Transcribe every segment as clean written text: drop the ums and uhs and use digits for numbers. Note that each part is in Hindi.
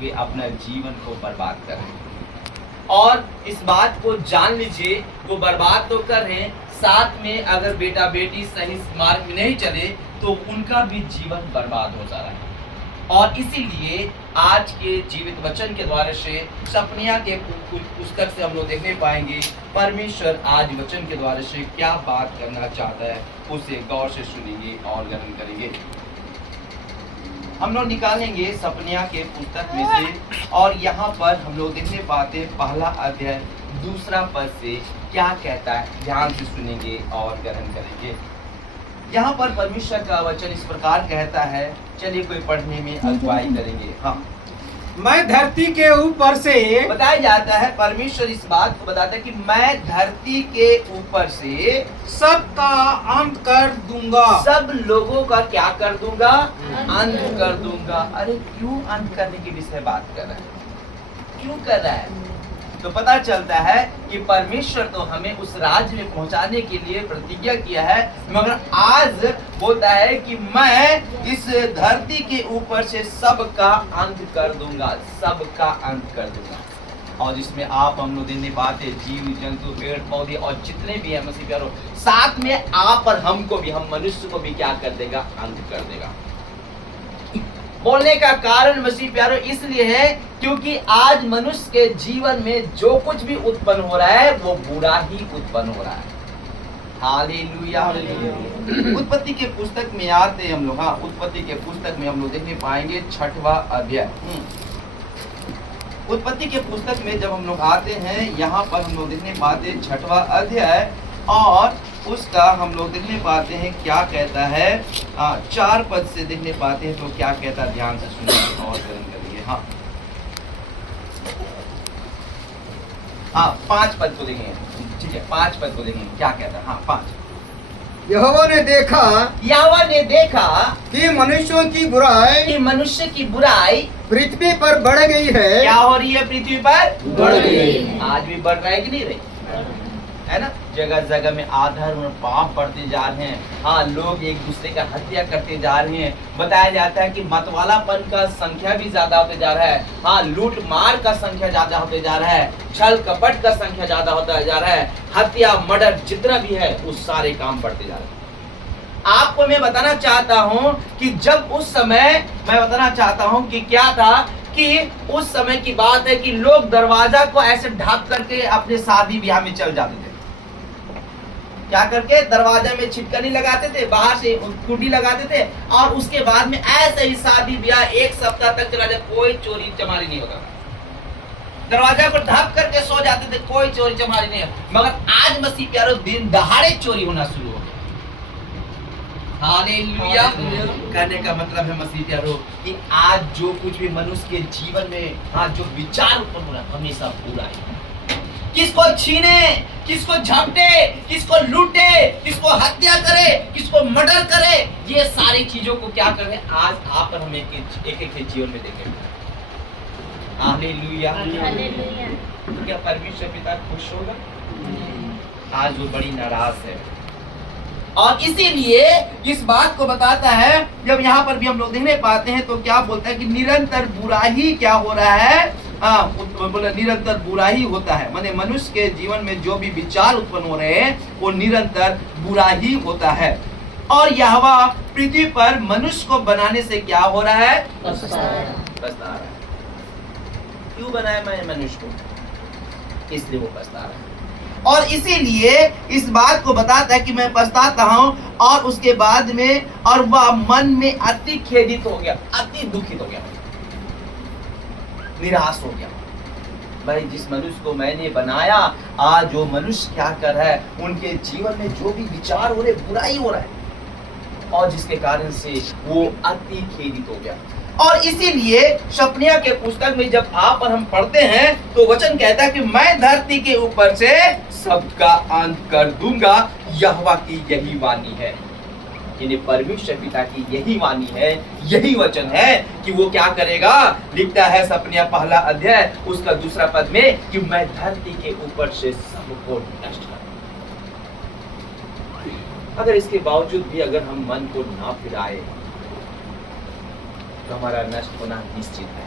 वे अपना जीवन को बर्बाद कर रहे हैं। और इस बात को जान लीजिए, वो बर्बाद तो कर रहे हैं, साथ में अगर बेटा बेटी सही मार्ग में नहीं चले तो उनका भी जीवन बर्बाद हो जा रहा है। और इसीलिए आज के जीवित वचन के द्वारा से सपनिया के पुस्तक से हम लोग देखने पाएंगे परमेश्वर आज वचन के द्वारा से क्या बात करना चाहता है, उसे गौर से सुनेंगे और ग्रहण करेंगे। हम लोग निकालेंगे सपनिया के पुस्तक में से, और यहाँ पर हम लोग देखने पाते पहला अध्याय दूसरा पद से क्या कहता है, ध्यान से सुनेंगे और ग्रहण करेंगे। यहाँ पर परमेश्वर का वचन इस प्रकार कहता है, चलिए कोई पढ़ने में अगुवाई करेंगे। हाँ, मैं धरती के ऊपर से, बताया जाता है परमेश्वर इस बात को बताता है कि मैं धरती के ऊपर से सबका अंत कर दूंगा। सब लोगों का क्या कर दूंगा? अंत कर दूंगा। अरे क्यों अंत करने के विषय बात कर रहा है, क्यों कर रहा है? तो पता चलता है कि परमेश्वर तो हमें उस राज्य में पहुंचाने के लिए प्रतिज्ञा किया है, मगर आज बोलता है कि मैं इस धरती के ऊपर से सबका अंत कर दूंगा, सबका अंत कर दूंगा। और जिसमें आप हम लोग देखने पाते जीव जंतु पेड़ पौधे और जितने भी है मसीह प्यारो, साथ में आप और हमको भी, हम मनुष्य को भी क्या कर देगा? अंत कर देगा। बोलने का कारण मसीह प्यारो इसलिए है क्योंकि आज मनुष्य के जीवन में जो कुछ भी उत्पन्न हो रहा है वो बुरा ही उत्पन्न हो रहा है। Hallelujah, hallelujah. उत्पत्ति के पुस्तक में आते हम लोग, हाँ, उत्पत्ति के पुस्तक में हम लोग देखने पाएंगे 6वां अध्याय। उत्पत्ति के पुस्तक में जब हम लोग आते हैं, यहाँ पर हम लोग देखने पाते 6वां अध्याय, और उसका हम लोग देखने पाते हैं क्या कहता है। 4 पद से देखने पाते हैं तो क्या कहता है, ध्यान से सुनिए और ग्रहण करिए। हाँ, 5 पद को देखेंगे, ठीक है, 5 पद को देखेंगे क्या कहता है। हाँ, 5। यहोवा ने देखा, यहोवा ने देखा कि मनुष्यों की बुराई, कि मनुष्य की बुराई पृथ्वी पर बढ़ गई है। क्या हो रही है? पृथ्वी पर बढ़ गई है। आज भी बढ़ रहा है कि नहीं रही है ना? जगह जगह में आधर्म पाप बढ़ते जा रहे हैं। हाँ, लोग एक दूसरे का हत्या करते जा रहे हैं। बताया जाता है कि मतवालापन का संख्या भी ज्यादा होते जा रहा है। हाँ, लूट मार का संख्या ज्यादा होते जा रहा है, छल कपट का संख्या ज्यादा होता जा रहा है, हत्या मर्डर जितना भी है उस सारे काम बढ़ते जा रहे हैं। आपको मैं बताना चाहता हूँ कि जब उस समय, मैं बताना चाहता हूँ कि क्या था कि उस समय की बात है कि लोग दरवाजा को ऐसे ढक करके अपने शादी ब्याह में चल जाते थे। क्या करके? दरवाजा में छिटकनी लगाते थे, बाहर से कुंडी लगाते थे, और उसके बाद में ऐसे ही शादी ब्याह 1 सप्ताह तक चला जाए, कोई चोरी चमारी नहीं होता। दरवाजा को ढक करके सो जाते थे, कोई चोरी चमारी नहीं है। मगर आज मसीह प्यारो दिन दहाड़े चोरी होना शुरू हो गया। हालेलुया। कहने का मतलब है मसीह प्यारो कि आज जो कुछ भी मनुष्य के जीवन में, हाँ, जो विचार उत्पन्न हो रहा है हमेशा बुरा है। किसको छीने, किसको झपटे, किसको लूटे, किसको हत्या करे, किसको मर्डर करे, ये सारी चीजों को क्या कर रहे हैं आज आप और हम एक एक जीवन में देखेंगे। Hallelujah, hallelujah. तो क्या परमेश्वर पिता खुश होगा? आज वो बड़ी नाराज है, और इसीलिए इस बात को बताता है। जब यहाँ पर भी हम लोग देखने पाते हैं तो क्या बोलता है कि निरंतर बुरा ही क्या हो रहा है? बोला निरंतर बुरा ही होता है, माने मनुष्य के जीवन में जो भी विचार उत्पन्न हो रहे हैं वो निरंतर बुरा ही होता है। और यहोवा पृथ्वी पर मनुष्य को बनाने से क्या हो रहा है? पछता रहा है। क्यों बनाया मैंने मनुष्य को? इसलिए वो पछता रहा है। और इसीलिए इस बात को बताता है कि मैं पछताता हूं, और उसके बाद में और वह मन में अति खेदित हो गया, अति दुखित हो गया, निराश हो गया। भाई, जिस मनुष्य को मैंने बनाया, आज जो मनुष्य क्या कर रहा है, उनके जीवन में जो भी विचार हो रहे बुराई हो रहा है, और जिसके कारण से वो अति खेदित हो गया। और इसीलिए सपनिया के पुस्तक में जब आप और हम पढ़ते हैं तो वचन कहता है कि मैं धरती के ऊपर से सबका अंत कर दूंगा। यहोवा की यही वाणी है, यानी परमेश्वर पिता की यही वाणी है, यही वचन है कि वो क्या करेगा। लिखता है सपनिया पहला अध्याय उसका 2 पद में कि मैं धरती के ऊपर से सबको नष्ट करूंगा। अगर इसके बावजूद भी अगर हम मन को ना फिराए तो हमारा नष्ट होना निश्चित है।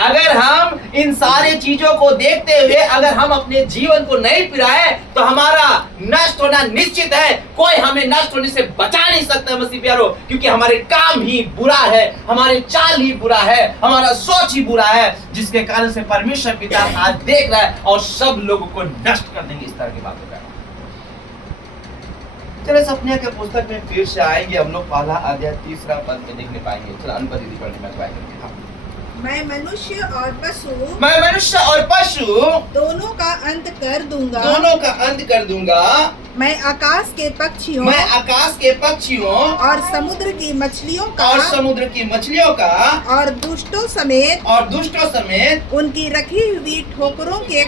अगर हम इन सारे चीजों को देखते हुए अगर हम अपने जीवन को नहीं फिराए तो हमारा नष्ट होना निश्चित है। कोई हमें नष्ट होने से बचा नहीं सकता मसीह प्यारो, क्योंकि हमारे काम ही बुरा है, हमारे चाल ही बुरा है, हमारा सोच ही बुरा है, जिसके कारण से परमेश्वर पिता आज देख रहा है और सब लोगों को नष्ट कर देंगे इस तरह की बातों का। चलो सपनिया के पुस्तक में फिर से आएंगे हम लोग, पहला अध्याय 3 पद में देखने पाएंगे। चलो अनपद दीदी पढ़ने में ट्राई करेंगे। हाँ। मैं मनुष्य और पशु दोनों का अंत कर दूंगा। मैं आकाश के पक्षियों और समुद्र की मछलियों का और दुष्टों समेत उनकी रखी हुई ठोकरों के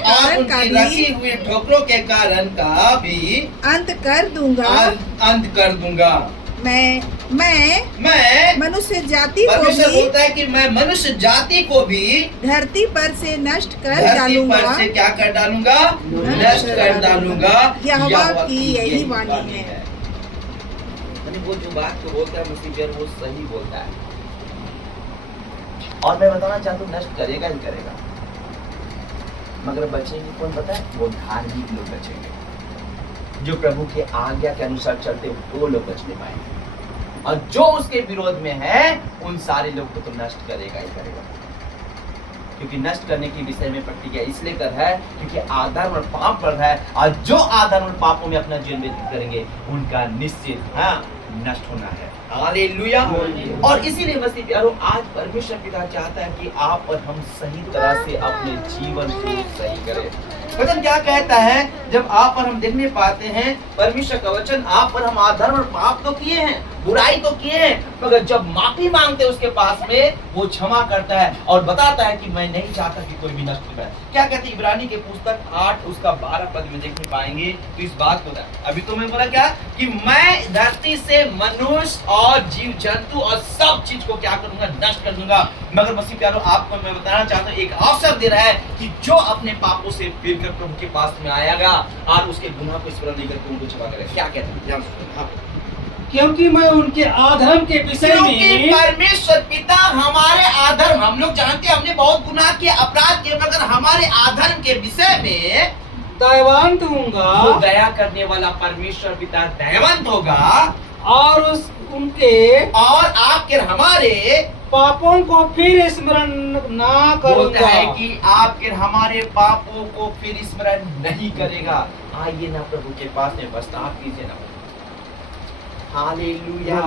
कारण का भी अंत कर दूंगा। मैं मनुष्य जाति बोलता है कि मैं मनुष्य जाति को भी धरती पर से नष्ट कर डालूंगा। क्या कर डालूंगा? नष्ट कर डालूंगा। यहोवा की यही वाणी है। वो जो बात को बोलता है मसीह वो सही बोलता है। और मैं बताना चाहता हूँ नष्ट करेगा ही करेगा, मगर बचेंगे कौन पता है? वो धार्मिक लोग बचेंगे, जो प्रभु के आज्ञा के अनुसार चलते वो लोग बचने पाएंगे। और जो उसके विरोध में है उन सारे लोग को तो नष्ट करेगा ही करेगा, क्योंकि नष्ट करने के विषय में प्रतिज्ञा इसलिए कर है क्योंकि आधर्म और पाप बढ़ रहा है, और जो आधर्म और पापों में अपना जीवन व्यतीत करेंगे उनका निश्चित नष्ट होना है। हालेलुया। और इसीलिए मसीह प्यारो आज परमेश्वर पिता चाहता है कि आप और हम सही तरह से अपने जीवन को सही करें। वचन क्या कहता है? जब आप और हम देखने पाते हैं परमेश्वर का वचन, आप और हम आधर्म और पाप तो किए हैं, बुराई तो किए हैं, मगर जब माफी मांगते हैं उसके पास में वो क्षमा करता है और बताता है कि मैं नहीं चाहता कि कोई भी नष्ट हो जाए। क्या कहते हैं इब्रानी के पुस्तक 8 उसका 12 पद में देखने पाएंगे तो इस बात को अभी तो मैं बोला क्या कि मैं धरती से मनुष्य और जीव जंतु और सब चीज को क्या करूंगा? नष्ट कर दूंगा। मगर मसीह प्यारो आपको मैं बताना चाहता हूँ, एक अवसर दे रहा है कि जो अपने पापों से फिर कर प्रभु के पास में आएगा और उसके गुनाह को स्मरण नहीं करके उनको क्षमा करेगा। क्या कहते हैं ध्यान सुनो। क्योंकि मैं उनके आधर्म के विषय में, परमेश्वर पिता हमारे आधर्म, हम लोग जानते हैं हमने बहुत गुनाह किए, अपराध किए, मगर हमारे आधर्म के विषय में दयावंत होऊंगा। वो दया करने वाला परमेश्वर पिता दयावंत होगा और उनके और आपके हमारे पापों को फिर स्मरण ना बोलता करूंगा। है कि आपके हमारे पापों को फिर स्मरण नहीं करेगा। आइए ना प्रभु के पास में पछतावा कीजिए ना। हालेलुया।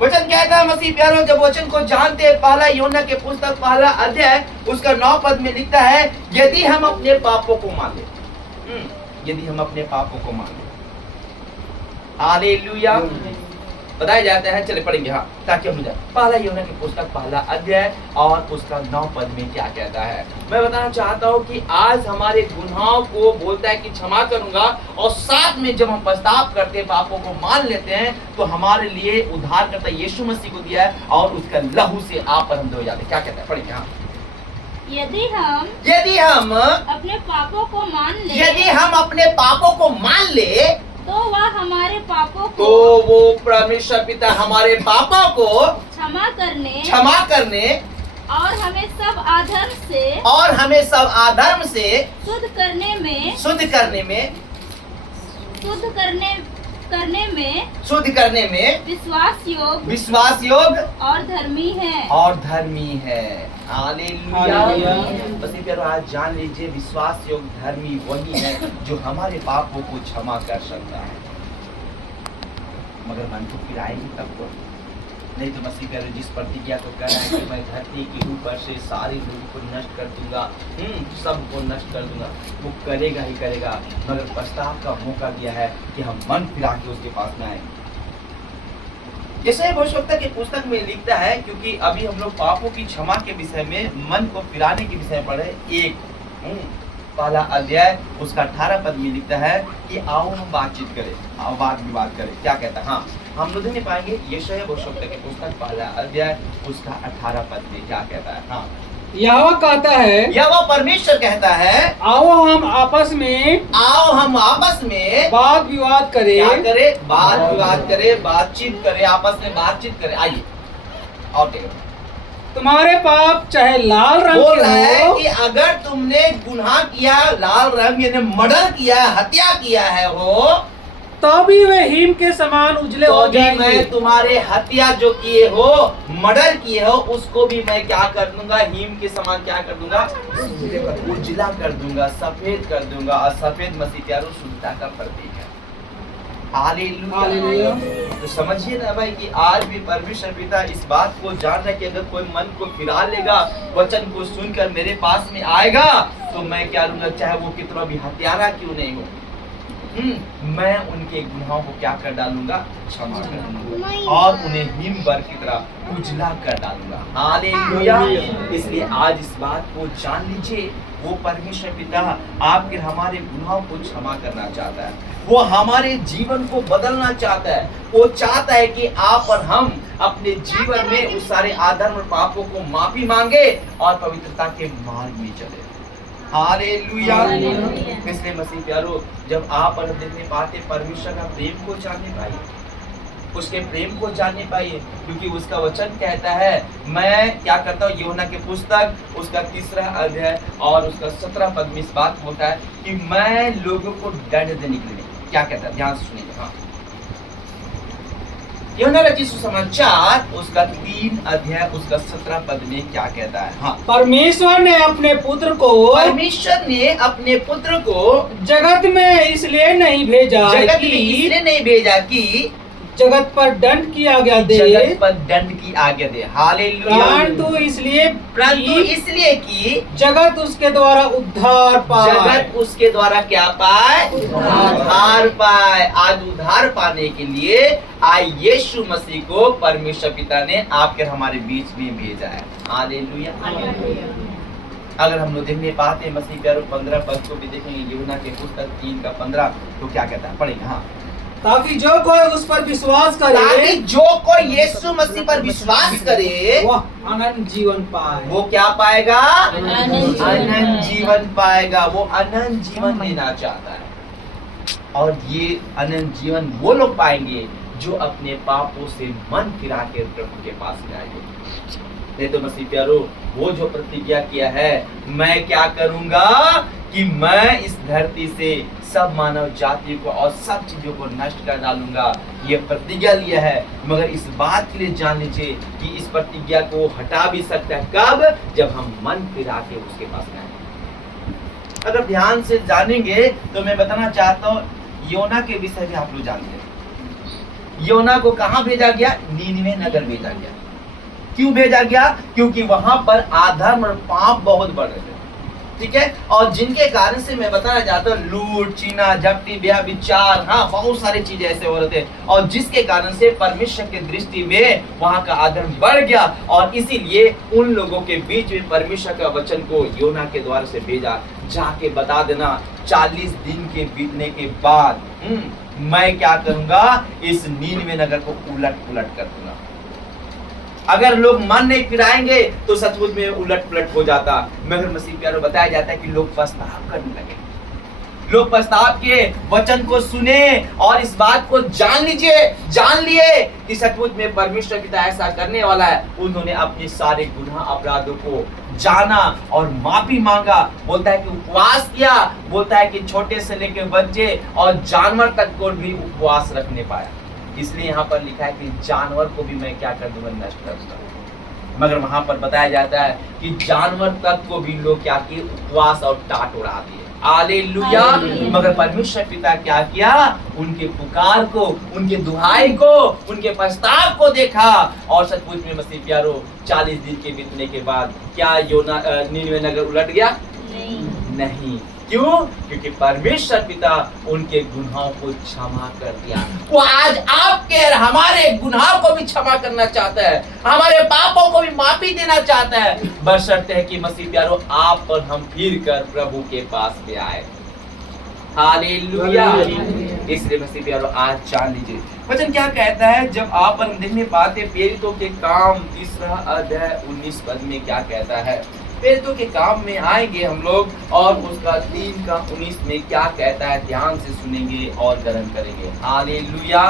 वचन कहता है मसीह प्यारो, जब वचन को जानते हैं, पहला यूहन्ना के पुस्तक 1 अध्याय उसका 9 पद में लिखता है, यदि हम अपने पापों को मान ले, यदि हम अपने पापों को मान ले। हालेलुया। बताया जाता है, चले पढ़ेंगे हाँ ताकि हम जाए। पहला यूहन्ना की पुस्तक 1 अध्याय और उसका 9 पद में क्या कहता है? मैं बताना चाहता हूँ कि आज हमारे गुनाहों को बोलता है कि क्षमा करूंगा, और साथ में जब हम पछतावा करते हैं, पापों को मान लेते हैं, तो हमारे लिए उद्धार करता यीशु मसीह को दिया है और उसका लहू से आप और हम धोए जाते हैं। क्या कहता है? पढ़ेंगे हाँ। यदि हम अपने पापों को मान ले, यदि हम अपने पापों को मान ले, तो वह हमारे पापों को तो वो परमेश्वर पिता हमारे पापों को क्षमा करने और हमें सब आधर्म से शुद्ध करने में विश्वास योग और धर्मी है। हालेलुया। मसीह प्यारो आज जान लीजिए, विश्वास योग धर्मी वही है जो हमारे पापों को क्षमा कर सकता है, मगर मन को फिराएगी तब तो नहीं। तो मसीह प्यारो जिस प्रतिज्ञा को कर रहा है कि मैं धरती के ऊपर से सारे लोगों को नष्ट कर दूंगा, सबको नष्ट कर दूंगा, वो करेगा ही करेगा, मगर पछतावा का मौका दिया है कि हम मन फिरा के उसके पास में आए। जैसे भविष्यवक्ता की पुस्तक में लिखता है, क्योंकि अभी हम लोग पापों की क्षमा के विषय में, मन को फिराने के विषय में पढ़े। 1 अध्याय उसका 18 पद में लिखता है कि आओ हम बातचीत करें, आओ वाद विवाद करें। क्या कहता है? हाँ हम लोग नहीं पाएंगे। यशायाह भविष्यवक्ता की पुस्तक 1 अध्याय उसका 18 पद में क्या कहता है? हाँ यहोवा कहता है, यहोवा परमेश्वर कहता है, आओ हम आपस में वाद विवाद करें। क्या करे? वाद विवाद करे, बातचीत करे, आपस में बातचीत करे। आइए और तुम्हारे पाप चाहे लाल रंग बोल रहा है के हो, कि अगर तुमने गुनाह किया, लाल रंग यानी मर्डर किया, हत्या किया है हो, तो भी वे हिम के समान उजले तो हो भी जाएंगे। मैं तुम्हारे हत्या जो किए हो, मर्डर किए हो, उसको भी मैं क्या कर दूंगा, हिम के समान क्या कर दूंगा, उजला कर दूंगा, सफेद कर दूंगा। और सफेद मसीह प्यारो शुद्धता का प्रतीक है। हालेलुया। तो समझिए ना भाई कि आज भी परमेश्वर पिता इस बात को जान रहा है कि अगर कोई मन को फिरा लेगा, वचन को सुनकर मेरे पास में आएगा, तो मैं क्या लूंगा, चाहे वो कितना भी हत्यारा क्यों नहीं हो, मैं उनके गुनाहों को क्या कर डालूंगा, क्षमा कर दूंगा और उन्हें हिमबर की तरह उजला कर डालूंगा। हालेलुया। इसलिए आज इस बात को जान लीजिए, वो परमेश्वर पिता आपके हमारे गुनाहों को क्षमा करना चाहता है। वो हमारे जीवन को बदलना चाहता है। वो चाहता है कि आप और हम अपने जीवन में उस सारे आधर्म और पापों को माफी मांगे और पवित्रता के मार्ग में चले। हालेलुया। इसलिए मसीह प्यारो, जब आप और हम देखने पाते परमेश्वर का प्रेम को जानने पाइए, उसके प्रेम को जानने पाइए, क्योंकि उसका वचन कहता है, मैं क्या करता हूँ, यूहन्ना की पुस्तक उसका 3 अध्याय और उसका 17 पद में इस बात होता है कि मैं लोगों को दंड देने के लिए, क्या कहता है, ध्यान से सुनिए। हाँ, यूहन्ना रचित सुसमाचार उसका 3 अध्याय उसका 17 पद में क्या कहता है। हाँ, परमेश्वर ने अपने पुत्र को जगत में इसलिए नहीं भेजा जगत कि में इसलिए नहीं भेजा कि जगत पर दंड की आज्ञा दे, जगत पर दंड की आज्ञा दे। हालेलुया। परंतु इसलिए कि जगत उसके द्वारा उद्धार पाए। जगत उसके द्वारा क्या पाए, उद्धार पाए। आज उद्धार पाने के लिए आज यीशु मसीह को परमेश्वर पिता ने आपके हमारे बीच में भेजा है। हालेलुया। अगर हम लोग देखने पाते हैं मसीह प्यारो 15 पद को भी देखेंगे, यूहन्ना के पुस्तक 3 का 15, तो क्या कहता है, पढ़ेंगे। हाँ, ताकि जो कोई उस पर विश्वास करे, ताकि जो कोई यीशु मसीह पर विश्वास करे, वह अनंत जीवन पाए। वो क्या पाएगा, अनंत अनंत जीवन पाएगा। वो अनंत जीवन लेना चाहता है। और ये अनंत जीवन वो लोग पाएंगे जो अपने पापों से मन फिरा के प्रभु के पास जाएंगे। नहीं तो मसीह प्यारो, वो जो प्रतिज्ञा किया है, मैं क्या करूंगा कि मैं इस धरती से सब मानव जाति को और सब चीजों को नष्ट कर डालूंगा, ये प्रतिज्ञा लिया है। मगर इस बात के लिए जान लीजिए कि इस प्रतिज्ञा को हटा भी सकता है, कब, जब हम मन फिरा के उसके पास जाएंगे। अगर ध्यान से जानेंगे तो मैं बताना चाहता हूँ, योना के विषय में आप लोग जानते हैं। योना को कहाँ भेजा गया, नीनवे नगर भेजा गया। क्यों भेजा गया, क्योंकि वहां पर अधर्म और पाप बहुत बढ़ रहे थे, ठीक है। और जिनके कारण से मैं बताना चाहता हूँ, लूट, चीना, झपटी, व्यभिचार, हाँ, बहुत सारी चीजें ऐसे हो रहे थे, और जिसके कारण से परमेश्वर की दृष्टि में वहां का अधर्म बढ़ गया। और इसीलिए उन लोगों के बीच में परमेश्वर का वचन को योना के द्वारा से भेजा, जाके बता देना 40 दिन के बीतने के बाद मैं क्या करूंगा, इस नीनवे नगर को उलट पुलट कर दूंगा। अगर लोग मन नहीं फिराएंगे तो सचमुच में उलट पुलट हो जाता। मगर मसीह प्यारो बताया जाता है कि लोग पछताव करने लगे। लोग पछताव के वचन को सुने और इस बात को जान लिए कि सचमुच में परमेश्वर पिता ऐसा करने वाला है। उन्होंने अपने सारे गुनाह अपराधों को जाना और माफी मांगा। बोलता है कि उपवास किया, बोलता है कि छोटे से लेकर बच्चे और जानवर तक को भी उपवास रखने पाया। इसलिए यहाँ पर लिखा है कि जानवर को भी मैं क्या कर दूंगा, नष्ट कर दूंगा। मगर वहां पर बताया जाता है कि जानवर तक को भी लोग क्या किए, उपवास और टाट उड़ा दिए। हालेलुया। मगर परमेश्वर पिता क्या किया, उनके पुकार को, उनके दुहाई को, उनके प्रस्ताव को देखा। और सचमुच में मसीह प्यारो 40 दिन के बीतने के बाद क्या योना नीनवे नगर उलट गया? नहीं। क्यों? क्योंकि परमेश्वर पिता उनके गुनाहों को क्षमा कर दिया। वो आज आपके और हमारे गुनाहों को भी क्षमा करना चाहता है, हमारे पापों को भी माफी देना चाहता है, बशर्ते है कि मसीह प्यारो आप और हम फिर कर प्रभु के पास में आए। हालेलुया। इसलिए मसीह प्यारो आज जान लीजिए वचन क्या कहता है। जब आप हम देखने पाते प्रेरितों के काम 3 अध्याय 19 पद में क्या कहता है प्रेरितों के काम में आएंगे हम लोग और उसका 3:19 में क्या कहता है ध्यान से सुनेंगे और ग्रहण करेंगे। हालेलुया।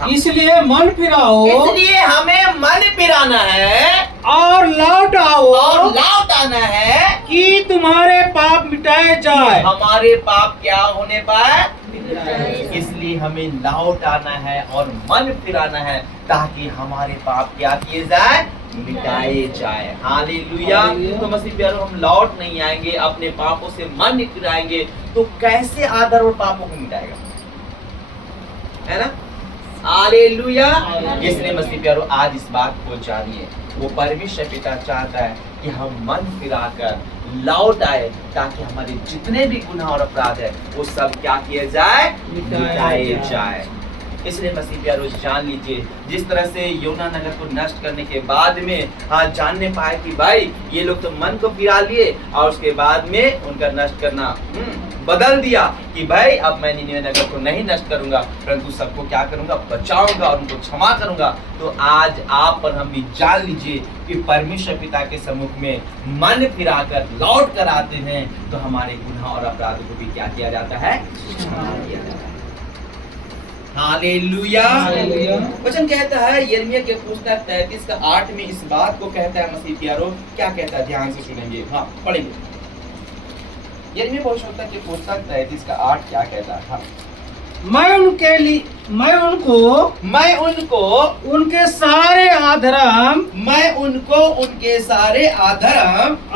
हाँ। इसलिए मन फिराओ इसलिए हमें मन फिराना है और लौट आओ और लौट आना है कि तुम्हारे पाप मिटाए जाए। हमारे पाप क्या होने पाए, इसलिए हमें लौट आना है और मन फिराना है ताकि हमारे पाप क्या किए जाए, मिटाए जाए। हालेलुया। तो मसीह प्यारों, हम लौट नहीं आएंगे, अपने पापों से मन नहीं फिराएंगे तो कैसे आदर और पापों को मिटाएगा, है ना। हालेलुया। इसलिए मसीह प्यारों, आज इस बात को जानिए, वो परमेश्वर पिता चाहता है कि हम मन फिराकर लौट आए ताकि हमारे जितने भी गुनाह और अपराध है वो सब क्या किए जाए, मिटाए जाए। इसलिए मसीह प्यारों, जान लीजिए, जिस तरह से योना नगर को नष्ट करने के बाद में जानने पाए कि भाई ये लोग तो मन को फिरा लिए और उसके बाद में उनका नष्ट करना बदल दिया कि भाई अब मैं निनवे नगर को नहीं नष्ट करूंगा परंतु सबको क्या करूंगा, बचाऊंगा और उनको क्षमा करूंगा। तो आज आप और हम भी जान लीजिए कि परमेश्वर पिता के सम्मुख में मन फिराकर लौट कर आते हैं तो हमारे गुनाह और अपराधों को भी क्या किया जाता है, क्षमा किया जाता है। हालेलुया। वचन कहता है यिर्मयाह के पुस्तक 33:8 में इस बात को कहता है मसीह प्यारों, क्या कहता है ध्यान से सुनेंगे। हाँ, पढ़ेंगे। यिर्मयाह भविष्यवक्ता के पुस्तक 33:8 क्या कहता है। हाँ। मैं उनको उनके सारे अधर्म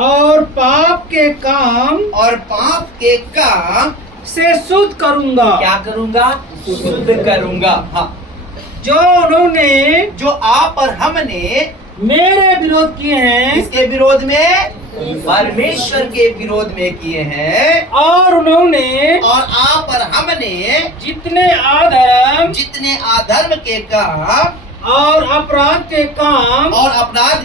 और पाप के काम से शुद्ध करूंगा। क्या करूंगा, शुद्ध करूंगा। हाँ। जो आप और हमने मेरे विरोध किए हैं, इसके विरोध में, परमेश्वर के विरोध में किए हैं, और उन्होंने और आप और हमने जितने अधर्म के काम और अपराध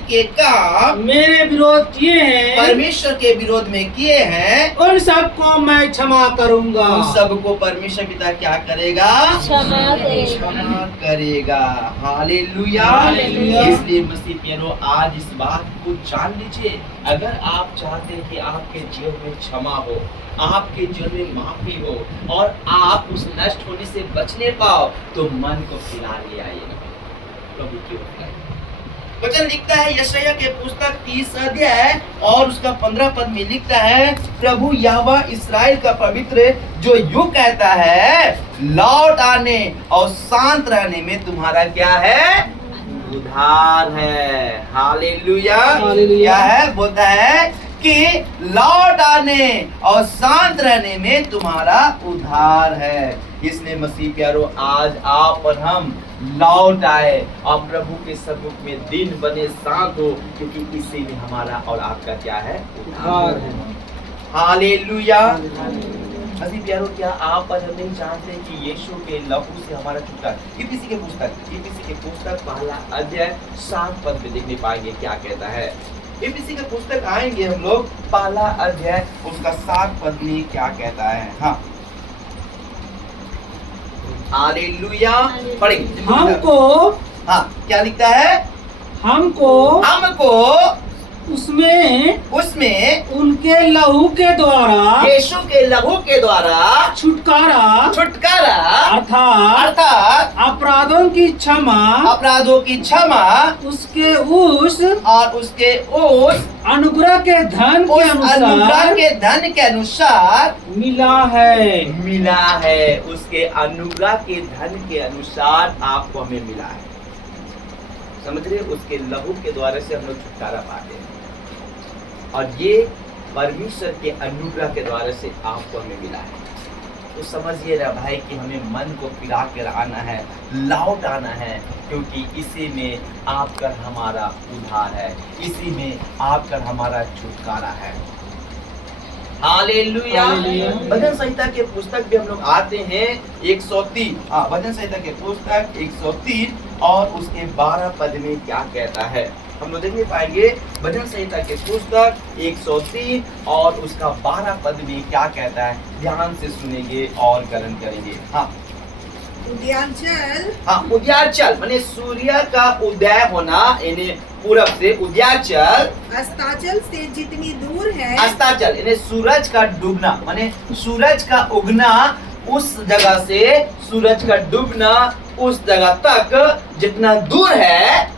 के काम मेरे विरोध किए हैं, परमेश्वर के विरोध में किए हैं, उन सबको मैं क्षमा करूंगा। उन सबको परमेश्वर पिता क्या करेगा, क्षमा करेगा। हालेलुया। इसलिए मसीह प्यारों, आज इस बात को जान लीजिए, अगर आप चाहते हैं कि आपके जीवन में क्षमा हो, आपके जीवन में माफी हो और आप उस नष्ट होने से बचने पाओ तो मन को फिरा ले आइए प्रभु की ओर। वचन लिखता है यशायाह के पुस्तक 30 अध्याय और उसका 15 पद में लिखता है, प्रभु यहोवा इस्राएल का पवित्र जो यूं कहता है, लौट आने और शांत रहने में तुम्हारा क्या है, उद्धार है। हालेलुया। क्या है, बोलता है कि लौट आने और शांत रहने में तुम्हारा उद्धार है। इसलिए मसीह प्यारों, आज आप और हम लौट आए और प्रभु के सम्मुख में दिन बने शांत हो, क्योंकि इसी में हमारा और आपका क्या है, उद्धार है। हालेलुया। मसीह प्यारों, क्या आप और हम नहीं जानते कि यीशु के लहू से हमारा छुटकारा। इफिसी के पुस्तक 1 अध्याय 7 पद में देखने पाएंगे क्या कहता है। इफिसी के पुस्तक आएंगे हम लोग 1 अध्याय उसका 7 पद में क्या कहता है। हाँ, हालेलुया। पढ़ेंगे। हमको, हाँ, क्या लिखता है, हमको उसमें उनके लहू के द्वारा, यीशु के लहू के द्वारा छुटकारा अर्थात अपराधों की क्षमा उसके उस अनुग्रह के धन के अनुसार मिला है। उसके अनुग्रह के धन के अनुसार आपको हमें मिला है। समझ रहे, उसके लहू के द्वारा से हम लोग छुटकारा पाते हैं और ये परमेश्वर के अनुग्रह के द्वारा से आपको हमें मिला है। तो समझिए ना भाई कि हमें मन को फिरा कर आना है, लौट आना है, क्योंकि इसी में आपका हमारा उद्धार है, इसी में आपका हमारा छुटकारा है। हालेलुया। भजन संहिता के पुस्तक भी हम लोग आते हैं 103। भजन संहिता के पुस्तक 103 और उसके 12 पद में क्या कहता है, हम लोग देखने पाएंगे। भजन संहिता के पुस्तक 103 और उसका 12 पद में क्या कहता है, ध्यान से सुनेंगे और ग्रहण करेंगे। हाँ, उदयाचल हाँ, उदयाचल माने सूर्य का उदय होना, यानी पूरब से उदयाचल। अस्ताचल से जितनी दूर है, अस्ताचल यानी सूरज का डूबना, माने सूरज का उगना उस जगह से सूरज का डूबना उस जगह तक जितना दूर है,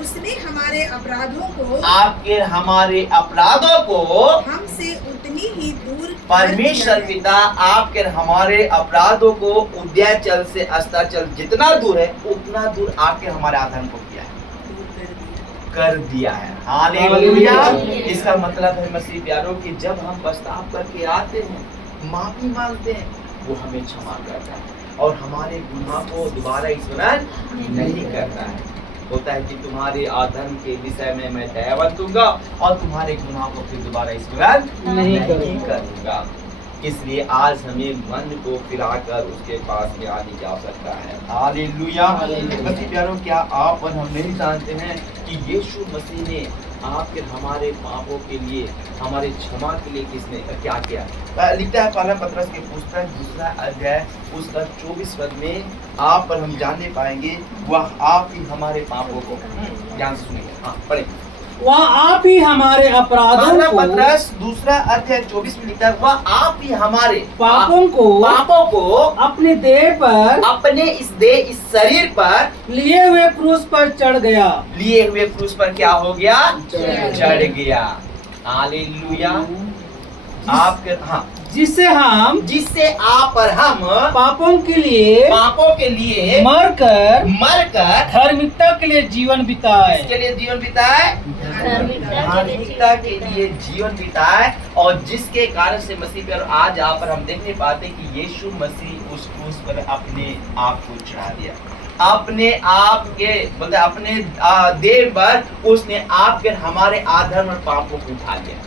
उसने हमारे अपराधों को आपके हमारे अपराधों को हमसे उतनी ही दूर कर परमेश्वर दिया है। पिता आपके और हमारे अपराधों को उदयाचल से अस्ताचल जितना दूर है उतना दूर आपके हमारे आधर्म को किया है, कर दिया है। हालेलुया। इसका मतलब है मसीह प्यारों कि जब हम पछताव करके आते हैं, माफी मांगते हैं, वो हमें क्षमा करता है और हमारे गुनाह को दोबारा स्मरण नहीं करता है। होता है कि तुम्हारे अधर्म के विषय में मैं दयावंत दूंगा और तुम्हारे गुनाह को फिर दोबारा स्मरण नहीं करूंगा। इसलिए आज हमें मन को फिराकर उसके पास में आने की आवश्यकता है। हालेलुया। मसीह प्यारों, क्या आप और हम नहीं जानते हैं कि यीशु मसीह ने आपके हमारे पापों के लिए, हमारे क्षमा के लिए किसने क्या किया? लिखता है पहला पतरस की पुस्तक 2 अध्याय उसका 24 पद में आप और हम जानने पाएंगे वह आप ही हमारे पापों को, ध्यान से सुनिए, हाँ पढ़े। वह आप ही हमारे अपराधों पहला को, पतरस 2 अध्याय 24 में लिखता है वह आप ही हमारे पापों को अपने देह पर, अपने इस शरीर पर लिए हुए क्रूस पर चढ़ गया। लिए हुए क्रूस पर क्या हो गया? चढ़ गया। हालेलुया। आपके हाँ, जिससे आप और हम पापों के लिए मरकर धार्मिकता के लिए जीवन बिताए। किसके लिए जीवन बिताए? धार्मिकता के लिए जीवन बिताए। और जिसके कारण से मसीह पर आज आप और हम देखने पाते कि यीशु मसीह उस क्रूस पर अपने आप को चढ़ा दिया, अपने आप के बोलते अपने देह पर उसने आपके हमारे अधर्म और पापों को उठा लिया।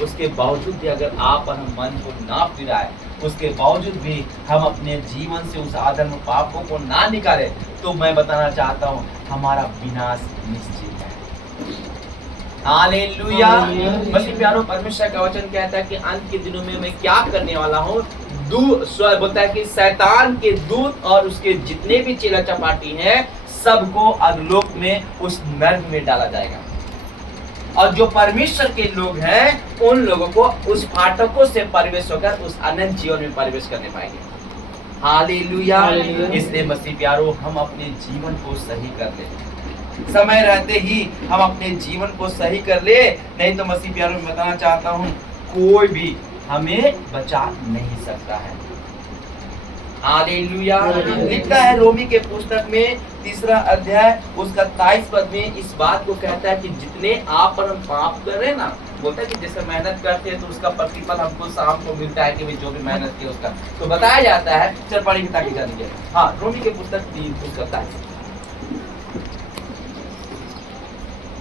उसके बावजूद भी अगर आप और हम मन को ना फिराए, उसके बावजूद भी हम अपने जीवन से उस अधर्म पापों को ना निकाले, तो मैं बताना चाहता हूँ हमारा विनाश निश्चित है। हालेलुया। मसीह प्यारों, परमेश्वर का वचन कहता है कि अंत के दिनों में मैं क्या करने वाला हूँ। बोलता है कि शैतान के दूत और उसके जितने भी चेला चपाटी हैं सबको अधोलोक में उस नर्क में डाला जाएगा, और जो परमेश्वर के लोग हैं उन लोगों को उस फाटकों से प्रवेश होकर उस अनंत जीवन में प्रवेश करने पाएंगे। हालेलुया। इसलिए मसीह प्यारों, हम अपने जीवन को सही कर ले, समय रहते ही हम अपने जीवन को सही कर ले, नहीं तो मसीह प्यारों में बताना चाहता हूँ कोई भी हमें बचा नहीं सकता है। हालेलुया। लिखता है रोमी के पुस्तक में 3 अध्याय उसका 23 पद में इस बात को कहता है कि जितने आप पर हम पाप कर रहे हैं ना, बोलता है कि जैसे मेहनत करते हैं तो उसका प्रतिफल हमको शाम को मिलता है कि भाई जो भी मेहनत की उसका तो बताया जाता है। चल पढ़ी ताकि जानिए। हाँ, रोमी के पुस्तक 3 उसका 23।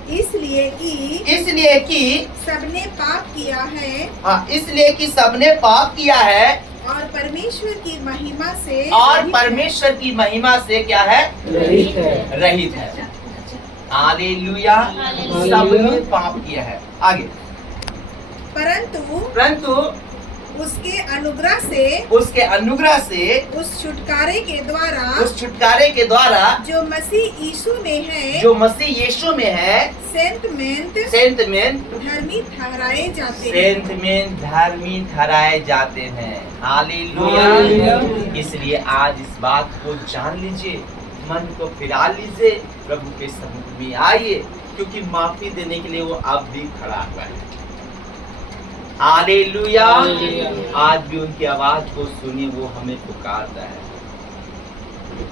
इसलिए कि सबने पाप किया है। हाँ, इसलिए कि सबने पाप किया है और परमेश्वर की महिमा से क्या है? रहित है। हालेलुया। सबने पाप किया है। आगे, परंतु उसके अनुग्रह से उस छुटकारे के द्वारा जो मसीह यीशु में है सेंत में धर्मी ठहराए जाते हैं। हालेलुया। इसलिए आज इस बात को जान लीजिए, मन को फिरा लीजिए, प्रभु के समुख में आइए, क्योंकि माफी देने के लिए वो अब भी खड़ा हुआ है। हालेलुया। आज भी उनकी आवाज को सुनिए, वो हमें पुकारता है,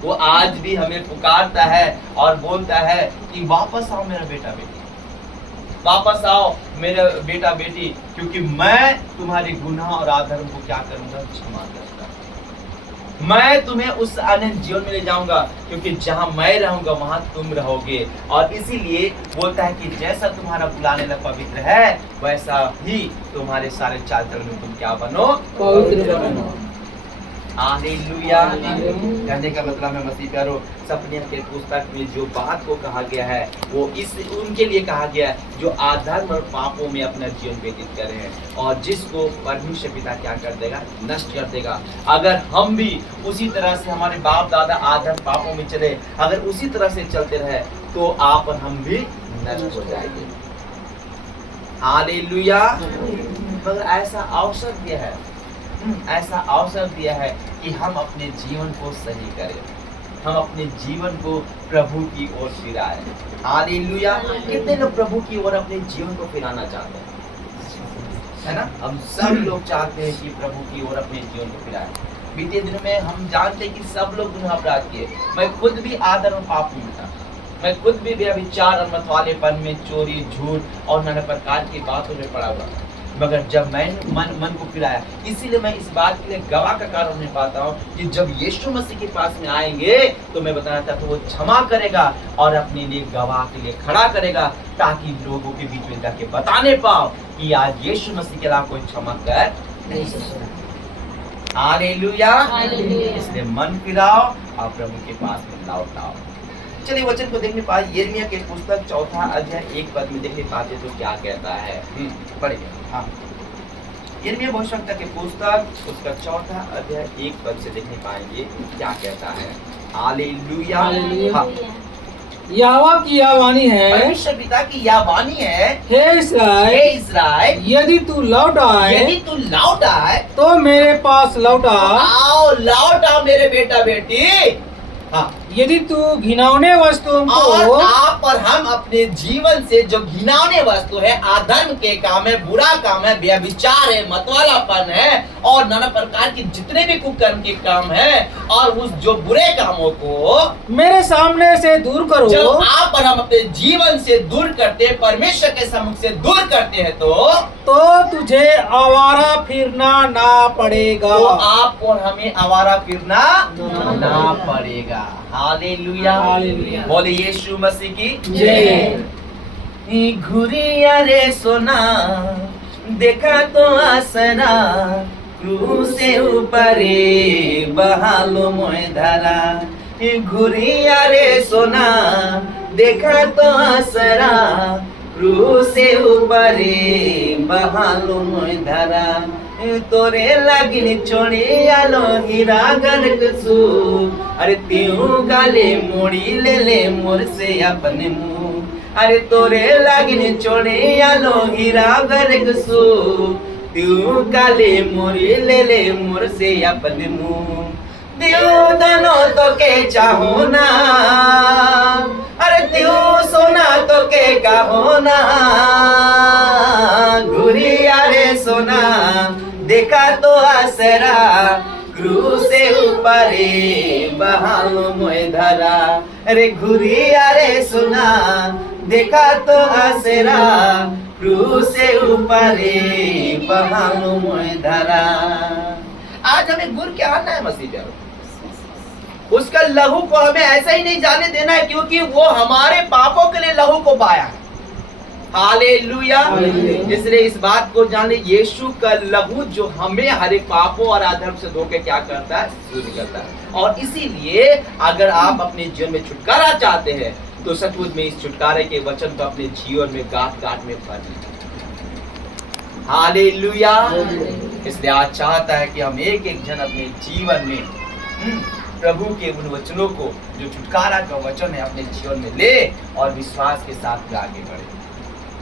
वो आज भी हमें पुकारता है और बोलता है कि वापस आओ मेरा बेटा बेटी, वापस आओ मेरा बेटा बेटी, क्योंकि मैं तुम्हारे गुनाह और अधर्म को क्या करूंगा? क्षमा करूंगा। मैं तुम्हें उस अनंत जीवन में ले जाऊंगा, क्योंकि जहां मैं रहूंगा वहां तुम रहोगे। और इसीलिए बोलता है कि जैसा तुम्हारा बुलाने वाला पवित्र है, वैसा ही तुम्हारे सारे चाल चलन में तुम क्या बनो? पवित्र बनो। हालेलुया। कहने का मतलब है मसीह प्यारो, सपने के पुस्तक में जो बात को कहा गया है वो इस उनके लिए कहा गया है जो अधर्म और पापों में अपना जीवन व्यतीत कर रहे हैं, और जिसको परमेश्वर पिता क्या कर देगा, नष्ट कर देगा। अगर हम भी उसी तरह से हमारे बाप दादा अधर्म पापों में चले, अगर उसी तरह से चलते रहे तो आप और हम भी नष्ट हो जाएंगे। हालेलुया। मगर ऐसा अवसर दिया है, ऐसा अवसर दिया है कि हम अपने जीवन को सही करें, हम अपने जीवन को प्रभु की ओर फिराएं। हालेलुया। कितने लोग प्रभु की ओर अपने जीवन को फिराना चाहते हैं, है ना? हम सब लोग चाहते हैं कि प्रभु की ओर अपने जीवन को फिराएं। बीते दिनों में हम जानते हैं कि सब लोग गुनाह अपराध किए। मैं खुद भी आदर और पाप में था, मैं खुद भी व्यभिचार और मतवालेपन में, चोरी, झूठ और नाना प्रकार की बातों में पड़ा हुआ था। मगर जब मैंने मन को फिराया, इसीलिए मैं इस बात के लिए गवाह का कारण होने पाता हूँ कि जब यीशु मसीह के पास में आएंगे तो मैं बताना चाहता हूँ वो क्षमा करेगा और अपने लिए गवाह के लिए खड़ा करेगा, ताकि लोगों के बीच में जाके बताने पाओ कि आज यीशु मसीह के अलावा कोई क्षमा कर नहीं सकता। हालेलुया। इसलिए मन फिराओ और प्रभु के पास में लौट आओ। चलिए वचन को देखने पाए, यिर्मयाह के पुस्तक 4 अध्याय 1 पद में देखने पाते तो क्या कहता है। पढ़िए। हाँ, यिर्मयाह भविष्यवक्ता के पुस्तक उसका 4 अध्याय 1 पद से देखने पाएंगे क्या कहता है। हालेलुया। हाँ, यहोवा की यह वाणी है, परमेश्वर पिता की यह वाणी है, हे इस्राएल, हे इस्राएल, यदि तू लौट आए तो मेरे पास लौट आ। आओ लौट आओ मेरे बेटा बेटी। हाँ, यदि तू घिनौने वस्तुओं और को आप और हम अपने जीवन से जो घिनौने वस्तु है, अधर्म के काम है, बुरा काम है, व्यभिचार है, मतवालापन है और नाना प्रकार के जितने भी कुकर्म के काम है, और उस जो बुरे कामों को मेरे सामने से दूर करो। जब आप और हम अपने जीवन से दूर करते हैं, परमेश्वर के सम्मुख से दूर करते हैं तो तुझे आवारा फिरना ना पड़ेगा। तो आप और हमें आवारा फिरना ना पड़ेगा। हालेलुया। हालेलुया। बोले यीशु मसीह की जय। घुरिया रे सोना देखा तो आसना, क्रूस से ऊपर बहालो मोय धारा। घुरिया रे सोना देखा तो आसरा, क्रूस से ऊपर बहालो मोय धारा। तोरे लागिन छोड़ी आलो हीरा गनक सू, अरे त्यों गाले मोड़ी ले ले मोर से अपने मुंह। अरे तोरे लागिन छोड़ी आलो हीरा गनक सू, त्यों गाले मोड़ी ले ले मोर से अपने मुंह। त्यों दोनों तो के चाहो ना, अरे त्यों सोना तो के कहो ना। घुरिया रे सोना देखा तो आसरा, क्रूस से ऊपर बहालो मोय धारा। अरे घुरिया रे सोना देखा तो आसरा, क्रूस से ऊपर बहालो मोय धारा। आज हमें गुर क्या आना है मसीह प्यारो, उसका लहू को हमें ऐसा ही नहीं जाने देना है, क्योंकि वो हमारे पापों के लिए लहू को पाया है। हालेलुया। इसलिए इस बात को जाने, यीशु का लहू जो हमें हर एक पापों और अधर्म से धोके क्या करता है, शुद्ध करता है। और इसीलिए अगर आप अपने जीवन में छुटकारा चाहते हैं तो सचमुच में इस छुटकारे के वचन को अपने जीवन में गांठ गांठ में भर लीजिए। हालेलुया। इसलिए आज चाहता है कि हम एक एक जन अपने जीवन में प्रभु के उन वचनों को जो छुटकारा का वचन है अपने जीवन में ले और विश्वास के साथ आगे बढ़े।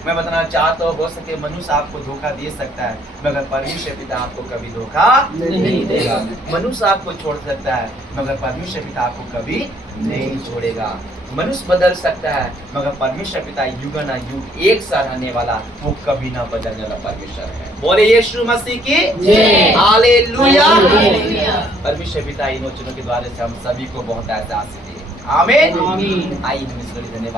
मैं बताना चाहता हूँ, हो सके मनुष्य आपको धोखा दे सकता है, मगर परमेश्वर पिता आपको कभी धोखा नहीं देगा। मनुष्य आपको छोड़ सकता है, मगर परमेश्वर पिता आपको कभी नहीं छोड़ेगा। मनुष्य बदल सकता है, मगर परमेश्वर पिता युग ना युग एक सा रहने वाला, वो कभी ना बदलने वाला परमेश्वर है। बोले यीशु मसीह की जय। हालेलुया। परमेश्वर पिता इन वचनों के द्वारा से हम सभी को बहुत ऐसा आशीष दे। आमीन। आइए हम ईश्वर धन्यवाद।